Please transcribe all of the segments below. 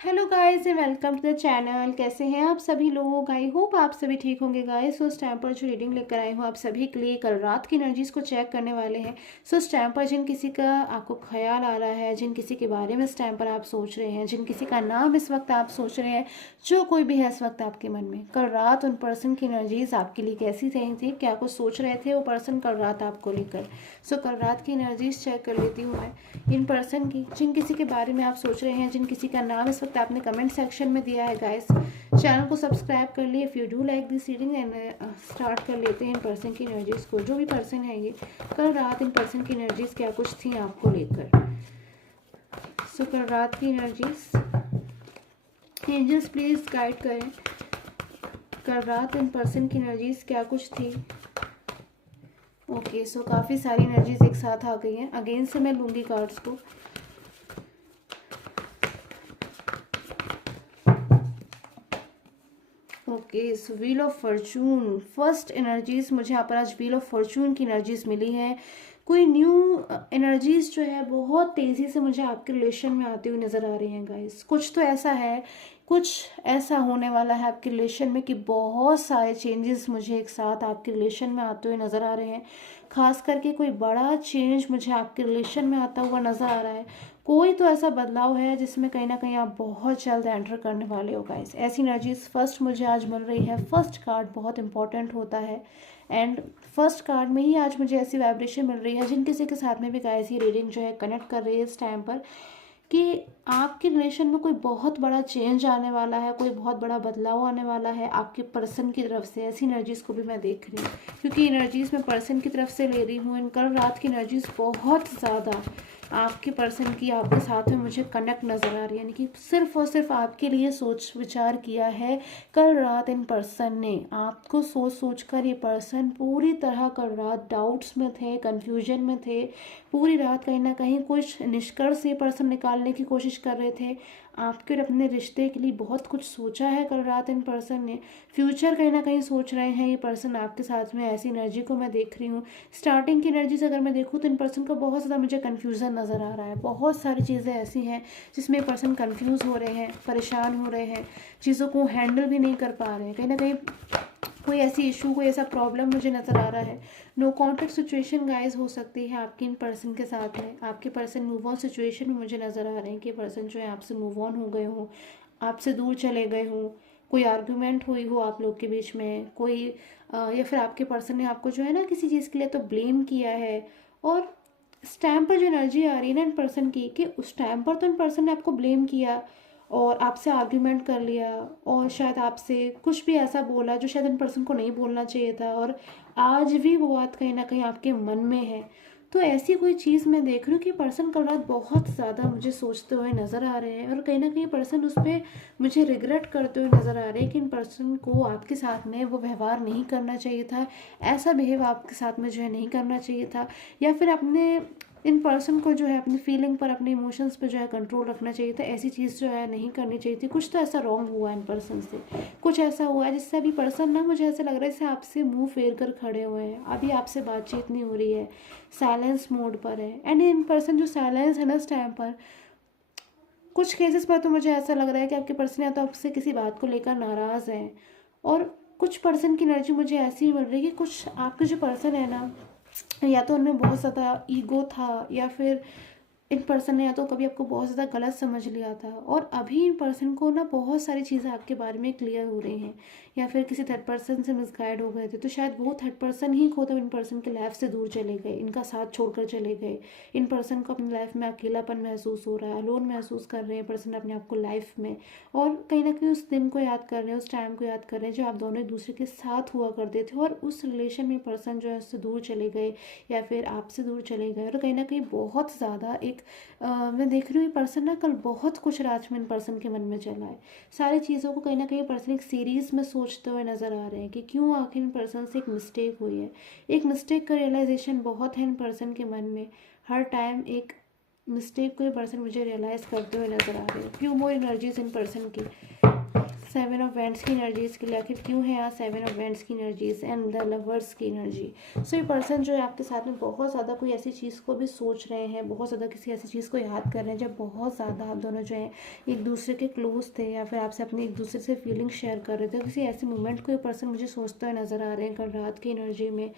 Hello guys and welcome to the channel. कैसे हैं आप सभी लोग? आई होप आप सभी ठीक होंगे गाइस। उस टाइम पर जो रीडिंग लेकर आई हूँ आप सभी के लिए, कल रात की एनर्जीज को चेक करने वाले हैं। उस टाइम पर जिन किसी का आपको ख्याल आ रहा है, जिन किसी के बारे में इस टाइम पर आप सोच रहे हैं, जिन किसी का नाम इस वक्त आप सोच रहे हैं, जो कोई भी है इस वक्त आपके मन में, कल रात उन पर्सन की एनर्जीज आपके लिए कैसी रही थी, क्या कुछ सोच रहे थे वो पर्सन कल रात आपको लेकर। कल रात की एनर्जीज चेक कर लेती हूँ मैं इन पर्सन की, जिन किसी के बारे में आप सोच रहे हैं, जिन किसी का नाम इस वक्त आपने कमेंट सेक्शन में दिया है गाइस। चैनल को सब्सक्राइब कर लिए if you do like this reading and start कर लेते हैं इन पर्सन की एनर्जीज को। जो भी पर्सन है ये, कल रात इन पर्सन की एनर्जीज क्या कुछ थी आपको लेकर। कल रात की एनर्जीज एंजल्स प्लीज गाइड करें, कल रात इन पर्सन की एनर्जीज क्या कुछ थी। ओके काफ़ी सारी एनर्जीज एक साथ आ गई हैं। अगेन से मैं लूँगी कार्ड्स को। Okay wheel of Fortune, first energies मुझे यहाँ पर आज व्हील ऑफ फॉर्चून की एनर्जीज मिली है। कोई न्यू एनर्जीज जो है बहुत तेज़ी से मुझे आपके रिलेशन में आती हुई नज़र आ रही हैं गाइस। कुछ तो ऐसा है, कुछ ऐसा होने वाला है आपके रिलेशन में कि बहुत सारे चेंजेस मुझे एक साथ आपके रिलेशन में आते हुए नज़र आ रहे हैं। खास करके कोई बड़ा चेंज मुझे आपके रिलेशन में आता हुआ नज़र आ रहा है। कोई तो ऐसा बदलाव है जिसमें कहीं ना कहीं आप बहुत जल्द एंटर करने वाले हो गाइस। ऐसी एनर्जीज फर्स्ट मुझे आज मिल रही है। फर्स्ट कार्ड बहुत इंपॉर्टेंट होता है एंड फर्स्ट कार्ड में ही आज मुझे ऐसी वाइब्रेशन मिल रही है जिन किसी के साथ में भी गाइस ये रीडिंग जो है कनेक्ट कर रही है इस टाइम पर, कि आपके रिलेशन में कोई बहुत बड़ा चेंज आने वाला है, कोई बहुत बड़ा बदलाव आने वाला है आपके पर्सन की तरफ से। ऐसी एनर्जीज को भी मैं देख रही हूँ क्योंकि एनर्जीज मैं पर्सन की तरफ से ले रही हूँ। इन कल रात की एनर्जीज बहुत ज़्यादा आपके पर्सन की आपके साथ में मुझे कनेक्ट नज़र आ रही है, यानी कि सिर्फ और सिर्फ आपके लिए सोच विचार किया है कल रात इन पर्सन ने। आपको सोच सोच कर ये पर्सन पूरी तरह कल रात डाउट्स में थे, कन्फ्यूजन में थे। पूरी रात कहीं ना कहीं कुछ निष्कर्ष ये पर्सन निकालने की कोशिश कर रहे थे। आपके और अपने रिश्ते के लिए बहुत कुछ सोचा है कल रात इन पर्सन ने। फ्यूचर कहीं ना कहीं सोच रहे हैं ये पर्सन आपके साथ में। ऐसी एनर्जी को मैं देख रही हूँ। स्टार्टिंग की एनर्जी से अगर मैं देखूँ तो इन पर्सन को बहुत ज़्यादा मुझे कन्फ्यूज़न नज़र आ रहा है। बहुत सारी चीज़ें ऐसी हैं जिसमें पर्सन कन्फ्यूज़ हो रहे हैं, परेशान हो रहे हैं, चीज़ों को हैंडल भी नहीं कर पा रहे हैं। कहीं ना कहीं कोई ऐसी इशू, कोई ऐसा प्रॉब्लम मुझे नज़र आ रहा है। नो कॉन्टेक्ट सिचुएशन गाइज हो सकती है आपकी इन पर्सन के साथ में। आपके पर्सन मूव ऑन सिचुएशन में मुझे नज़र आ रहे हैं कि पर्सन जो है आपसे मूव ऑन हो गए हों, आपसे दूर चले गए हों। कोई आर्ग्यूमेंट हुई हो आप लोग के बीच में, कोई या फिर आपके पर्सन ने आपको जो है ना किसी चीज़ के लिए तो ब्लेम किया है। और इस टाइम पर जो एनर्जी आ रही है ना इन पर्सन की, कि उस टाइम पर तो इन पर्सन ने आपको ब्लेम किया और आपसे आर्ग्यूमेंट कर लिया और शायद आपसे कुछ भी ऐसा बोला जो शायद इन पर्सन को नहीं बोलना चाहिए था, और आज भी वो बात कहीं ना कहीं आपके मन में है। तो ऐसी कोई चीज़ मैं देख रही हूँ कि पर्सन कल रात बहुत ज़्यादा मुझे सोचते हुए नज़र आ रहे हैं और कहीं ना कहीं पर्सन उस पर मुझे रिग्रेट करते हुए नज़र आ रहे हैं कि इन पर्सन को आपके साथ में वो व्यवहार नहीं करना चाहिए था, ऐसा बिहेव आपके साथ में जो है नहीं करना चाहिए था, या फिर अपने इन पर्सन को जो है अपनी फीलिंग पर, अपने इमोशंस पे जो है कंट्रोल रखना चाहिए था। ऐसी चीज़ जो है नहीं करनी चाहिए थी। कुछ तो ऐसा रॉन्ग हुआ इन पर्सन से, कुछ ऐसा हुआ है जिससे अभी पर्सन ना, मुझे ऐसा लग रहा है जैसे आपसे मुंह फेर कर खड़े हुए हैं। अभी आपसे बातचीत नहीं हो रही है, साइलेंस मोड पर है। एंड इन पर्सन जो साइलेंस है ना इस टाइम पर, कुछ केसेस पर तो मुझे ऐसा लग रहा है कि आपके पर्सन या तो आपसे किसी बात को लेकर नाराज़ हैं, और कुछ पर्सन की एनर्जी मुझे ऐसी मिल रही है कि कुछ आपके जो पर्सन है ना, या तो उनमें बहुत ज़्यादा ईगो था, या फिर इन पर्सन ने या तो कभी आपको बहुत ज़्यादा गलत समझ लिया था, और अभी इन पर्सन को ना बहुत सारी चीज़ें आपके बारे में क्लियर हो रही हैं, या फिर किसी थर्ड पर्सन से मिसगाइड हो गए थे तो शायद वो थर्ड पर्सन ही खुद इन पर्सन के लाइफ से दूर चले गए, इनका साथ छोड़कर चले गए। इन पर्सन को अपनी लाइफ में अकेलापन महसूस हो रहा है, अलोन महसूस कर रहे हैं पर्सन अपने आप को लाइफ में, और कहीं ना कहीं उस दिन को याद कर रहे हैं, उस टाइम को याद कर रहे हैं जो आप दोनों एक दूसरे के साथ हुआ करते थे, और उस रिलेशन में पर्सन जो है उससे दूर चले गए या फिर आपसे दूर चले गए। और कहीं ना कहीं बहुत ज़्यादा एक मैं देख रही हूँ ये पर्सन ना कल बहुत कुछ रात में इन पर्सन के मन में चला है। सारी चीज़ों को कहीं ना कहीं पर्सन एक सीरीज़ में सोचते हुए नज़र आ रहे हैं कि क्यों आखिर इन पर्सन से एक मिस्टेक हुई है। एक मिस्टेक का रियलाइजेशन बहुत है इन पर्सन के मन में। हर टाइम एक मिस्टेक को ये पर्सन मुझे रियलाइज़ करते हुए नज़र आ रहे हैं। Few more energies in person की। सेवन ऑफ वैंड्स की एनर्जीज के लिए आखिर क्यों है यहाँ सेवन ऑफ वैंड्स की एनर्जीज एंड द लवर्स की एनर्जी। सो ये पर्सन जो है आपके साथ में बहुत ज़्यादा कोई ऐसी चीज़ को भी सोच रहे हैं, बहुत ज़्यादा किसी ऐसी चीज़ को याद कर रहे हैं जब बहुत ज़्यादा आप दोनों जो है एक दूसरे के क्लोज थे या फिर आपसे अपने एक दूसरे से फीलिंग शेयर कर रहे थे। किसी ऐसे मोमेंट को ये पर्सन मुझे सोचते हुए नज़र आ रहे हैं कल रात की एनर्जी में।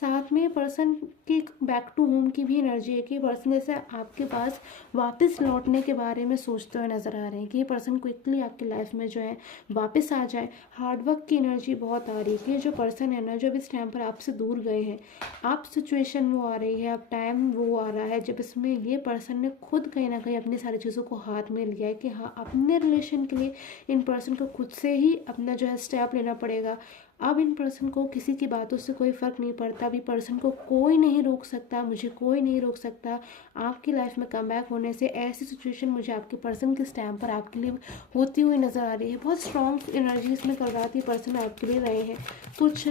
साथ में पर्सन की बैक टू होम की भी एनर्जी है कि पर्सन जैसे आपके पास वापस लौटने के बारे में सोचते हुए नज़र आ रहे हैं कि ये पर्सन क्विकली आपकी लाइफ में जो है वापस आ जाए। हार्डवर्क की एनर्जी बहुत आ रही है कि जो पर्सन है ना, जो इस टाइम पर आपसे दूर गए हैं, आप सिचुएशन वो आ रही है, अब टाइम वो आ रहा है जब इसमें ये पर्सन ने खुद कहीं ना कहीं अपनी सारी चीज़ों को हाथ में लिया है कि हाँ, अपने रिलेशन के लिए इन पर्सन को खुद से ही अपना जो है स्टेप लेना पड़ेगा। अब इन पर्सन को किसी की बातों से कोई फ़र्क नहीं पड़ता, अभी पर्सन को कोई नहीं रोक सकता, मुझे कोई नहीं रोक सकता आपकी लाइफ में कम बैक होने से। ऐसी सिचुएशन मुझे आपके पर्सन के स्टैम्प पर आपके लिए होती हुई नज़र आ रही है। बहुत स्ट्रॉन्ग एनर्जीज में कल रात ये पर्सन आपके लिए रहे हैं। कुछ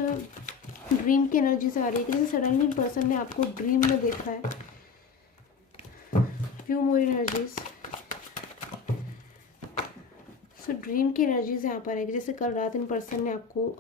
ड्रीम की एनर्जीज आ रही है कि जैसे सडनली पर्सन ने आपको ड्रीम में देखा है। Few more energies. So dream की एनर्जीज यहाँ पर है कि जैसे कल रात इन पर्सन ने आपको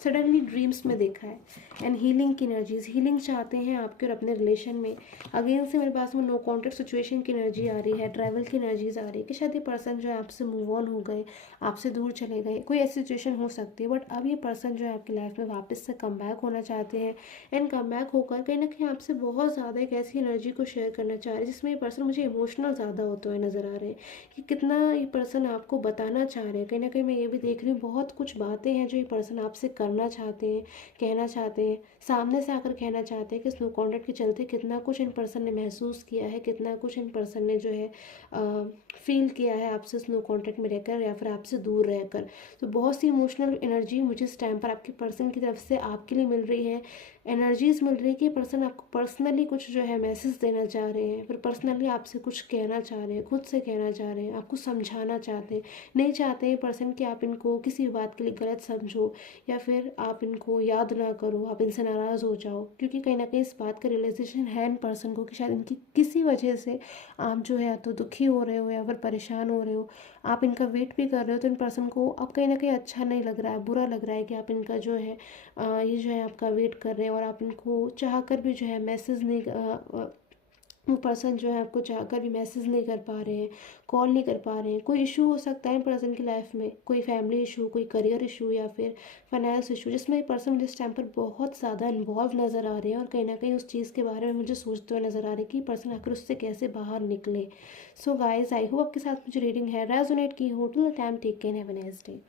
सडनली ड्रीम्स में देखा है। एंड हीलिंग की एनर्जीज, हीलिंग चाहते हैं आपके और अपने रिलेशन में। अगेन से मेरे पास में नो कॉन्टेक्ट सिचुएशन की एनर्जी आ रही है, ट्रैवल की एनर्जीज आ रही है कि शायद ये पर्सन जो है आपसे मूव ऑन हो गए, आपसे दूर चले गए, कोई ऐसी सिचुएशन हो सकती है। बट अब ये पर्सन जो है आपकी लाइफ में वापस से कम बैक होना चाहते हैं। एंड कम बैक होकर कहीं ना कहीं आपसे बहुत ज़्यादा एक ऐसी एनर्जी को शेयर करना चाह रहे हैं जिसमें ये पर्सन मुझे इमोशनल ज़्यादा होते हुए नज़र आ रहे हैं कि कितना ये पर्सन आपको बताना चाह रहे हैं। कहीं ना कहीं मैं ये भी देख रही हूँ बहुत कुछ बातें हैं जो ये पर्सन आपसे करना चाहते हैं, कहना चाहते हैं, सामने से आकर कहना चाहते हैं कि स्नो कॉन्टेक्ट के चलते कितना कुछ इन पर्सन ने महसूस किया है, कितना कुछ इन पर्सन ने जो है फील किया है आपसे स्नो कॉन्टेक्ट में रहकर या फिर आपसे दूर रहकर। तो बहुत सी इमोशनल एनर्जी मुझे इस टाइम पर आपके पर्सन की तरफ से आपके लिए मिल रही है। एनर्जीज मिल रही है कि पर्सन आपको पर्सनली कुछ जो है मैसेज देना चाह रहे हैं, फिर पर्सनली आपसे कुछ कहना चाह रहे हैं, खुद से कहना चाह रहे हैं, आपको समझाना चाहते हैं। नहीं चाहते हैं पर्सन कि आप इनको किसी बात के लिए गलत समझो या फिर आप इनको याद ना करो, आप इनसे नाराज़ हो जाओ, क्योंकि कहीं ना कहीं इस बात का रियलाइजेशन है इन पर्सन को कि शायद इनकी किसी वजह से आप जो है या तो दुखी हो रहे हो या फिर परेशान हो रहे हो, आप इनका वेट भी कर रहे हो। तो इन पर्सन को अब कहीं ना कहीं अच्छा नहीं लग रहा है, बुरा लग रहा है कि आप इनका जो है ये जो है आपका वेट कर रहे हैं और आप इनको चाह कर भी जो है मैसेज नहीं वो पर्सन जो है आपको चाहकर भी मैसेज नहीं कर पा रहे हैं, कॉल नहीं कर पा रहे हैं। कोई इशू हो सकता है पर्सन की लाइफ में, कोई फैमिली इशू, कोई करियर इशू या फिर फाइनेंस इशू, जिसमें पर्सन जिस टाइम पर बहुत ज़्यादा इन्वॉल्व नज़र आ रहे हैं और कहीं ना कहीं उस चीज़ के बारे में मुझे सोचते हुए नज़र आ रहे हैं कि पर्सन आकर उससे कैसे बाहर निकले। सो गाइज, आई होप आपके साथ मुझे रीडिंग है रेजोनेट की हो। Till the time, take care, have a nice day.